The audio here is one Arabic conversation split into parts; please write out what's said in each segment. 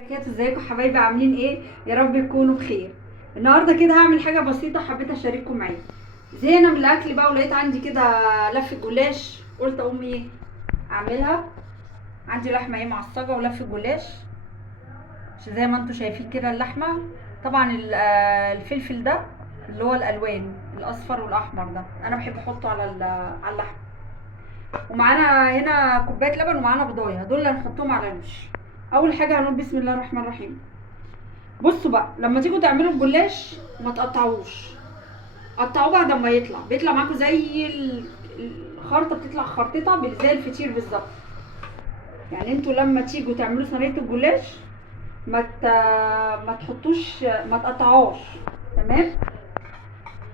ازيكم حبايبي؟ عاملين ايه؟ يا رب تكونوا بخير. النهارده كده هعمل حاجه بسيطه حبيت اشارككم معايا. زهقنا من الاكل بقى ولقيت عندي كده لفه جلاش، قلت اقوم ايه اعملها. عندي لحمه معصجه ولفه جلاش، زي ما انتم شايفين كده اللحمه. طبعا الفلفل ده اللي هو الالوان الاصفر والاحمر ده انا بحب احطه على اللحمه. ومعانا هنا كوبايه لبن ومعانا بضايه، دول اللي هنحطهم على الوش. اول حاجه هنقول بسم الله الرحمن الرحيم. بصوا بقى، لما تيجوا تعملوا الجلاش ما تقطعوش، قطعوه بعد ما بيطلع معاكم زي الخرطه، بتطلع خرطتها زي الفطير بالظبط. يعني انتوا لما تيجوا تعملوا صينيه الجلاش ما تحطوش، ما تقطعوش. تمام،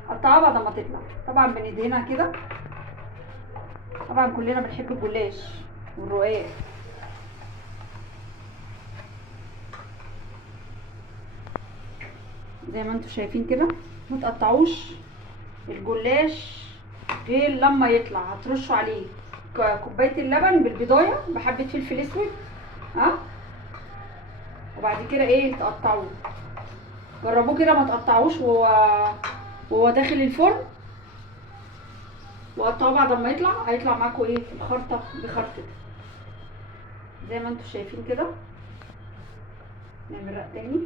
قطعوها بعد ما تطلع. طبعا بندهنها كده، طبعا كلنا بنحب الجلاش والرقاق. زي ما انتوا شايفين كده، ما تقطعوش الجلاش غير لما يطلع. هترشوا عليه كوبايه اللبن بالبضايه بحبه فلفل اسود، ها، وبعد كده ايه تقطعوه. جربوه كده ما تقطعوش وهو داخل الفرن، وقطعوه بعد ما هيطلع معاكم ايه الخرطه بخرطه زي ما انتوا شايفين كده. نعمل رق تاني،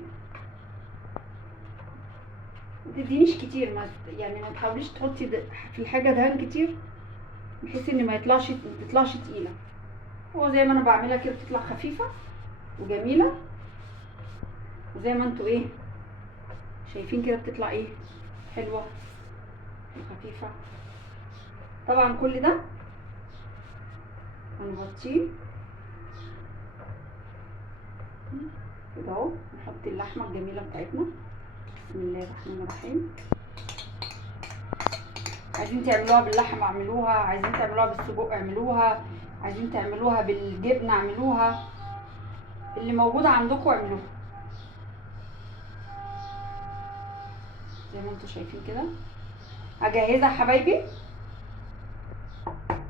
ما تدينيش كتير، يعني ما تحاوليش تحطي في الحاجه دهان كتير بحيث ان ما تطلعش تقيله. هو زي ما انا بعملها كده بتطلع خفيفه وجميله، وزي ما انتوا ايه شايفين كده بتطلع ايه حلوه وخفيفه. طبعا كل ده هنغطيه كده اهو. نحط اللحمه الجميله بتاعتنا، بسم الله الرحمن الرحيم. عايزين تعملوها باللحمه اعملوها، عايزين تعملوها بالسجق اعملوها، عايزين تعملوها بالجبنه اعملوها، اللي موجوده عندكم اعملوها. زي ما انتوا شايفين كده هجهزها حبايبي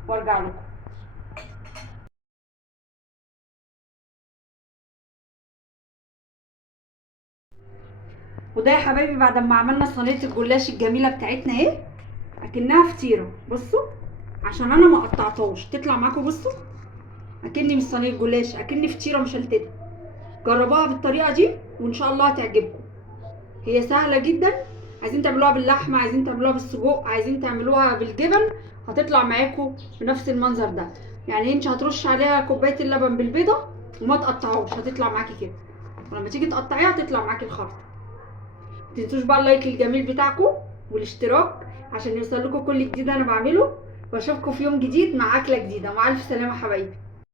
وارجع لكم. وده يا حبايبي بعد ما عملنا صينيه الجلاش الجميله بتاعتنا اهي، اكنها فطيره. بصوا عشان انا ما قطعتهاش تطلع معاكم، بصوا اكني مش صينيه جلاش، اكني فطيره مشلتته. جربوها بالطريقه دي وان شاء الله هتعجبكم. هي سهله جدا. عايزين تعملوها باللحمه، عايزين تعملوها بالسجق، عايزين تعملوها بالجبن، هتطلع معاكم بنفس المنظر ده. يعني انت هترش عليها كوبايه اللبن بالبيضه وما تقطعوش، هتطلع معاكي كده. ولما تيجي تقطعيها هتطلع معاكي الخرطه. متنسوش بقى اللايك الجميل بتاعكم والاشتراك عشان يوصل لكم كل جديد انا بعمله. واشوفكم في يوم جديد مع اكله جديده. مع الف سلامه حبايبي.